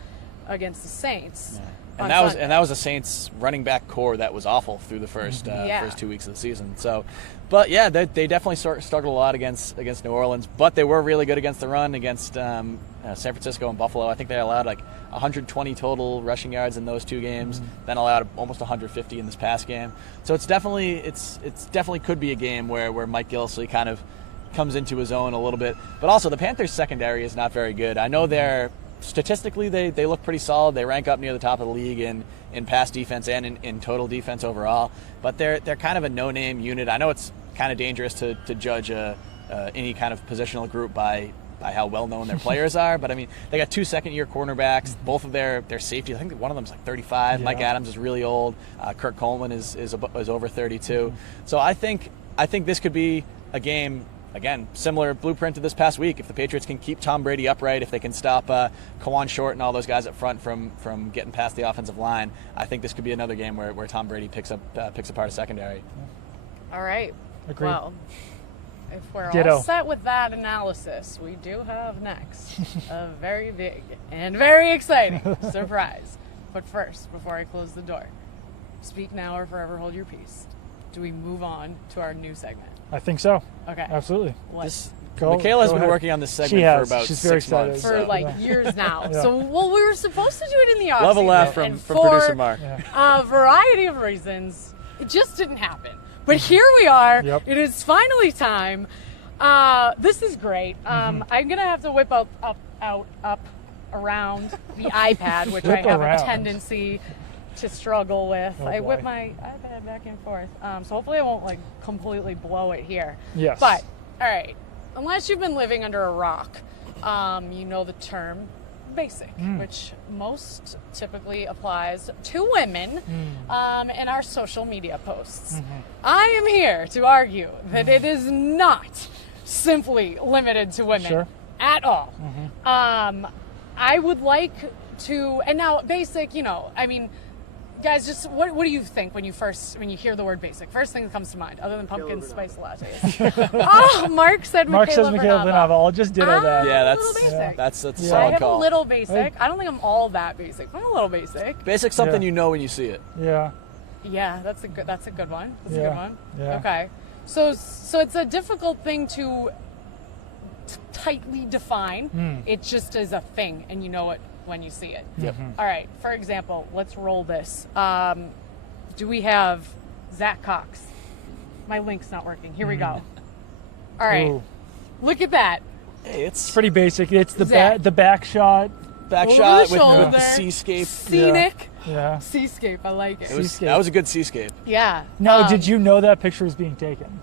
against the Saints. And that was a Saints running back core that was awful through the first 2 weeks of the season. So, but yeah, they definitely struggled a lot against New Orleans, but they were really good against the run against San Francisco and Buffalo. I think they allowed 120 total rushing yards in those 2 games, then allowed almost 150 in this past game. So it's definitely could be a game where Mike Gillislee kind of comes into his own a little bit. But also the Panthers secondary is not very good. I know statistically they look pretty solid. They rank up near the top of the league in pass defense and in total defense overall, but they're kind of a no-name unit. I know it's kind of dangerous to judge any kind of positional group by by how well known their players are. But I mean, they got 2 second-year cornerbacks. Both of their safeties. I think one of them is like 35. Mike Adams is really old. Kurt Coleman is over 32. So I think this could be a game. Again, similar blueprint to this past week. If the Patriots can keep Tom Brady upright, if they can stop Kawan Short and all those guys up front from getting past the offensive line, I think this could be another game where Tom Brady picks apart a secondary. All right. Agreed. Well, if we're Ditto. all set with that analysis, we do have next a very big and very exciting surprise. But first, before I close the door, speak now or forever hold your peace. Do we move on to our new segment? I think so. Okay. Absolutely. Michaela's been ahead. working on this segment She has. for about She's very 6 months. excited. For like years now. So, we were supposed to do it in the offseason. Love a laugh from and producer Mark. A variety of reasons, it just didn't happen. But here we are. Yep. It is finally time. This is great. I'm gonna have to whip up around the iPad, which I have a tendency to struggle with. I whip my iPad back and forth. So hopefully I won't like completely blow it here. Yes. But all right, unless you've been living under a rock, you know the term basic, which most typically applies to women in our social media posts. I am here to argue that it is not simply limited to women at all. I would like to, and now basic, I mean, guys, just what do you think when you hear the word basic? First thing that comes to mind, other than pumpkin spice lattes. Oh, Mark said Michaela Vernava. I'll just ditto that. Yeah, that's a I solid have call. a little basic. I don't think I'm all that basic. I'm a little basic. Basic something you know when you see it. Yeah. Yeah, that's a good one. That's a good one. Yeah. Okay. So it's a difficult thing to tightly define. It just is a thing, and you know it when you see it. Yep. All right. For example, let's roll this. Do we have Zack Cox? My link's not working. Here we go. All right. Ooh. Look at that. Hey, it's Pretty basic. It's the Zach. the back shot. back Over shot the with shoulder. the seascape. Scenic. Yeah. Seascape. I like it. That was a good seascape. Yeah. Now, did you know that picture was being taken?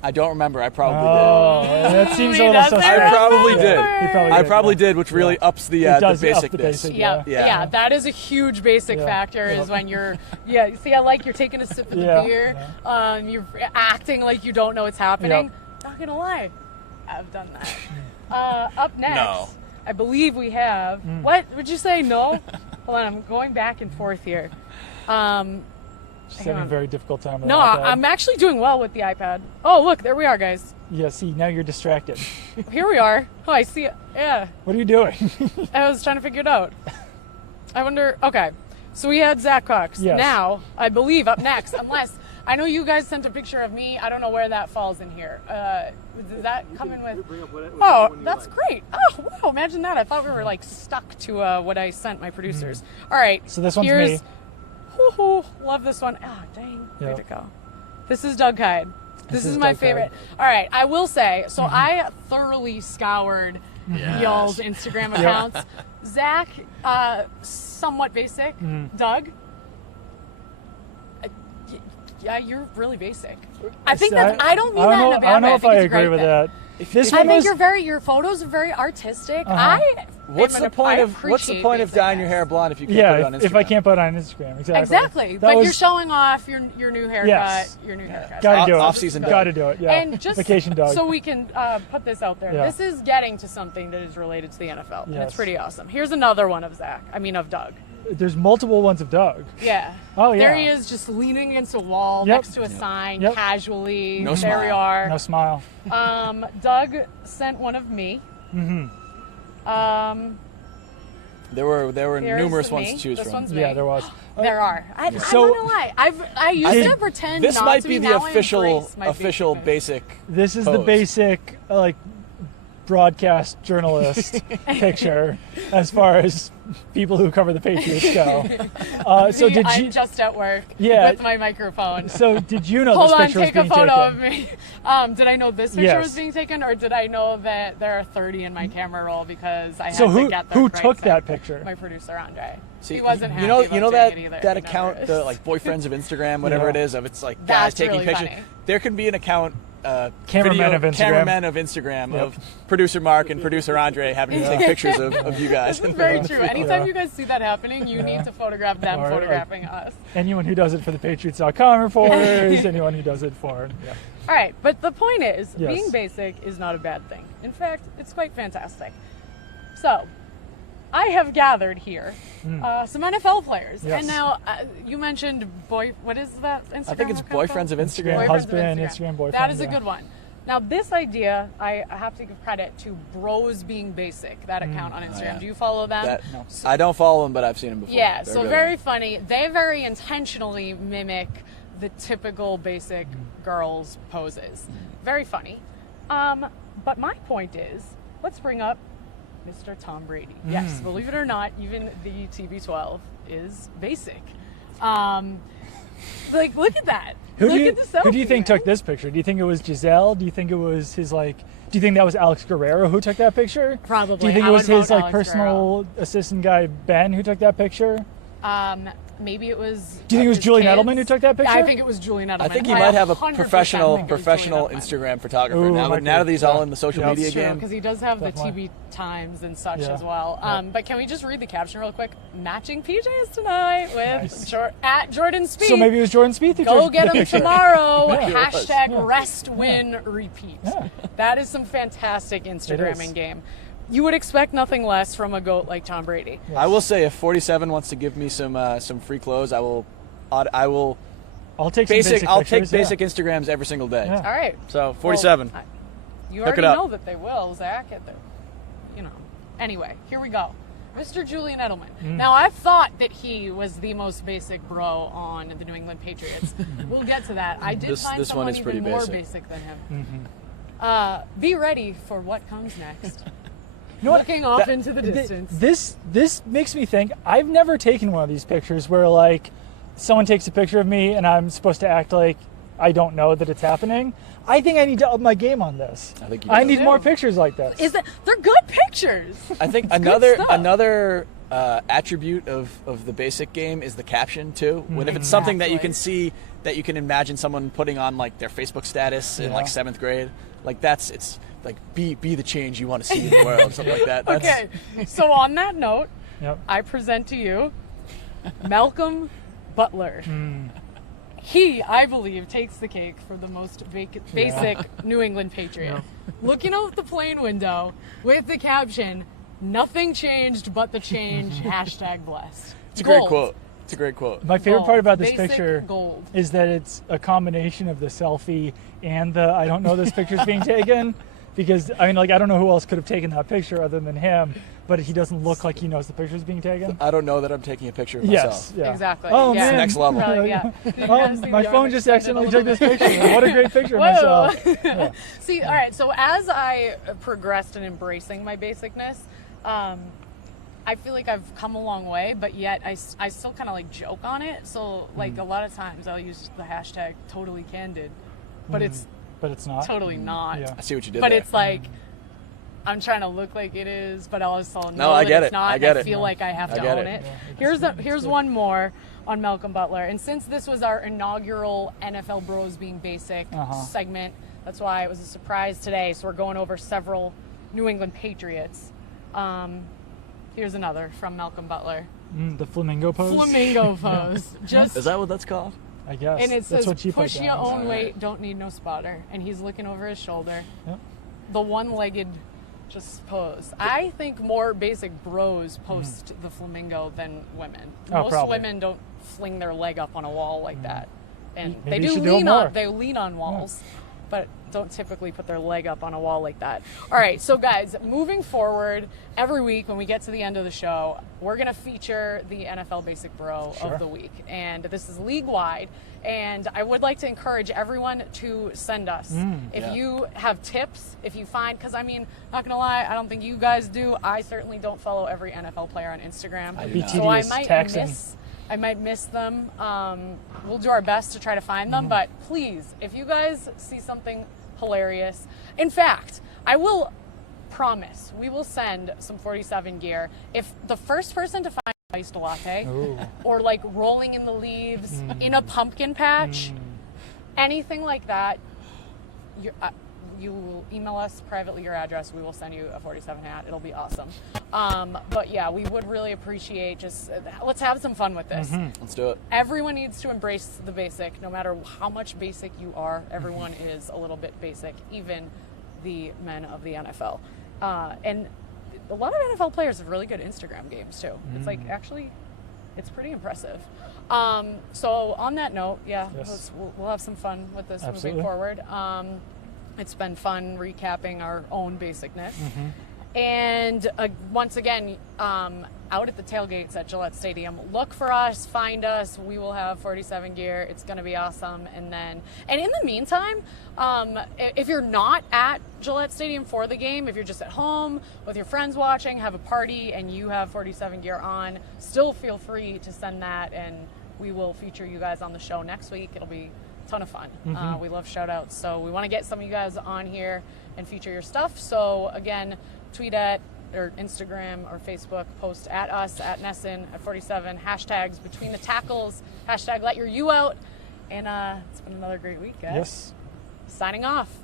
I don't remember. I probably Oh, that seems a He little doesn't suspect. I probably did. remember. He I probably did, which really ups the It does up basicness. the basic. Yeah, Yeah. yeah, that is a huge basic Yeah. factor. Is Yep. when you're, see, I like you're taking a sip of the Yeah. beer, you're acting like you don't know what's happening. Not gonna lie, I've done that. Up next, No. I believe we have. What would you say? No. Hold on, I'm going back and forth here. She's having a very difficult time with No, that. I'm actually doing well with the iPad. Oh, look, there we are, guys. Yeah, see, now you're distracted. Here we are. Oh, I see it. Yeah. What are you doing? I was trying to figure it out. I wonder. Okay, so we had Zack Cox. Yes. Now, I believe up next, unless I know you guys sent a picture of me. I don't know where that falls in here. Does that come in with? Oh, that's great. Oh, wow! Imagine that. I thought we were like stuck to what I sent my producers. All right. So this one's here's, me. Woohoo! Love this one. Ah, dang. Way Yep. to go. This is Doug Kyed. This is my Doug Kyed. favorite. All right, I will say, so I thoroughly scoured y'all's Instagram accounts. Zach, somewhat basic. Doug, yeah, you're really basic. I think that I don't mean that in a bad way. I don't know if I think it's a agree great with thing. that. This I one think was, your photos are very artistic. What's the point of dyeing your hair blonde if you can't put it on Instagram? if I can't put it on Instagram, Exactly, That but was- you're showing off your new haircut. Yes. Your new haircut. Gotta do it. Off-season Doug. Gotta do it. Yeah. And just Vacation Doug. so we can put this out there, Yeah. this is getting to something that is related to the NFL, and Yes. it's pretty awesome. Here's another one of Doug. There's multiple ones of Doug. Yeah. Oh, yeah. There he is, just leaning against a wall Yep. next to a sign, Yep. casually. No there we smile. are. No smile. Doug sent one of me. There were Here's numerous me. ones to choose This from. one's me. Yeah, there was. There are. I'm So- not gonna lie. I used to pretend This not might to be the now I official embrace my basic. This is the pose. basic, broadcast journalist picture as far as people who cover the Patriots go. So did I'm you? just at work Yeah. with my microphone. So did you know Hold this on, picture was take a being photo taken? of me. Did I know this picture Yes. was being taken, or did I know that there are 30 in my camera roll because I had So to who get the who right took side? that picture? My producer Andre. See, He wasn't happy you know about that doing it either. that He never account, is. the boyfriends of Instagram, whatever Yeah. it is, of it's like That's guys taking really pictures. funny. There can be an account Cameramen of Instagram. Cameramen of Instagram, of producer Mark and producer Andre having to take pictures of you guys. This is very true. Anytime you guys see that happening, you need to photograph them photographing us. Anyone who does it for the Patriots.com reporters, anyone who does it for. Yeah. All right, but the point is, being basic is not a bad thing. In fact, it's quite fantastic. So, I have gathered here some NFL players. Yes. And now, you mentioned what is that Instagram? I think it's account Boyfriends of Instagram. Boyfriends of Husband, Instagram boyfriend. That is a good one. Now, this idea, I have to give credit to Bros Being Basic, that account on Instagram. yeah. Do you follow them? No. I don't follow them, but I've seen them before. Yeah, They're so good. very funny. They very intentionally mimic the typical basic girls poses. Very funny. But my point is, let's bring up Mr. Tom Brady. Yes, believe it or not, even the TB12 is basic. Like, look at that. Look at the selfie. Who do you think man. took this picture? Do you think it was Giselle? Do you think it was his do you think that was Alex Guerrero who took that picture? Probably. Do you think I it was would his vote Alex personal assistant guy Ben who took that picture? Maybe it was. Do you think it was his Julian kids. He took that picture? I think it was Julian Edelman. I think he might have a 100% professional think it was Julian Edelman. Instagram photographer. Ooh, now might that be. he's all in the social Yeah. media It's true, game. because he does have Definitely. the TB times and such Yeah. as well. Yeah. But can we just read the caption real quick? Matching PJs tonight with Nice. at Jordan Spieth. So maybe it was Jordan Spieth who Go took get the him picture. tomorrow. Yeah. Hashtag Yeah. rest, win, repeat. Yeah. That is some fantastic It Instagramming is. game. You would expect nothing less from a GOAT like Tom Brady. I will say, if 47 wants to give me some free clothes, I will I'll take some basic I'll pictures, take basic Instagrams every single day. Yeah. All right. So 47. Well, you Hook already it up. know that they will, Zach. Anyway, here we go. Mr. Julian Edelman. Now, I thought that he was the most basic bro on the New England Patriots. We'll get to that. I did find this one someone is pretty even more basic. basic than him. Be ready for what comes next. You know what? Looking off into the distance. This makes me think I've never taken one of these pictures where someone takes a picture of me and I'm supposed to act like I don't know that it's happening. I think I need to up my game on this. I think you I do. need more pictures like this. They're good pictures. I think stuff. another attribute of the basic game is the caption too. When if it's something that you can see, that you can imagine someone putting on their Facebook status in 7th grade, it's be the change you want to see in the world, something like that. Okay, so on that note, Yep. I present to you Malcolm Butler. He, I believe, takes the cake for the most basic New England Patriot. Looking out the plane window with the caption, "Nothing changed but the change, hashtag blessed." It's a great quote. It's a great quote. My favorite part about this Basic picture gold. is that it's a combination of the selfie and the I don't know this picture's being taken. Because, I don't know who else could have taken that picture other than him, but he doesn't look like he knows the picture's being taken. I don't know that I'm taking a picture of myself. Yes, yeah. Exactly. Oh, yeah. man. Next level. Probably, yeah. Oh, my phone just accidentally took this picture. What a great picture of Whoa. myself. Yeah. See, all right, so as I progressed in embracing my basicness, I feel like I've come a long way, but yet I still kind of joke on it. So, a lot of times I'll use the hashtag totally candid, but it's But it's not. totally not. Yeah. I see what you did But there. it's I'm trying to look like it is, but I also know No, I that get it's it. not. I get and it. feel like I have I to get own it. it. Here's one more on Malcolm Butler. And since this was our inaugural NFL Bros Being Basic segment, that's why it was a surprise today. So we're going over several New England Patriots. Here's another from Malcolm Butler. The flamingo pose. Flamingo pose. Just Is that what that's called? I guess. and it That's says, what she put push down. your own Alright. weight, don't need no spotter. And he's looking over his shoulder. Yep. The one-legged just pose. I think more basic bros post the flamingo than women. Oh, Most probably. women don't fling their leg up on a wall like that. And Maybe they you do should do it lean more. on walls, but don't typically put their leg up on a wall like that. All right, so guys, moving forward, every week when we get to the end of the show, we're going to feature the NFL Basic Bro of the week. And this is league-wide. And I would like to encourage everyone to send us. If you have tips, if you find, because not going to lie, I don't think you guys do. I certainly don't follow every NFL player on Instagram. Be So I tedious might taxing. miss them. We'll do our best to try to find them, but please, if you guys see something hilarious, in fact, I will promise we will send some 47 gear if the first person to find iced latte or rolling in the leaves in a pumpkin patch, anything like that, you will email us privately your address. We will send you a 47 hat. It'll be awesome. But yeah, we would really appreciate let's have some fun with this. Let's do it. Everyone needs to embrace the basic, no matter how much basic you are. Everyone is a little bit basic, even the men of the NFL. And a lot of NFL players have really good Instagram games too. It's like actually, it's pretty impressive. So on that note, we'll have some fun with this moving forward. It's been fun recapping our own basicness. And once again, out at the tailgates at Gillette Stadium, look for us, find us. We will have 47 gear. It's going to be awesome. And in the meantime, if you're not at Gillette Stadium for the game, if you're just at home with your friends watching, have a party, and you have 47 gear on, still feel free to send that, and we will feature you guys on the show next week. It'll be ton of fun. We love shout outs, so we want to get some of you guys on here and feature your stuff. So again, tweet at or Instagram or Facebook, post at us at Nesson at 47, hashtags between the tackles, hashtag let your U out, and it's been another great week, guys. Yes. Signing off.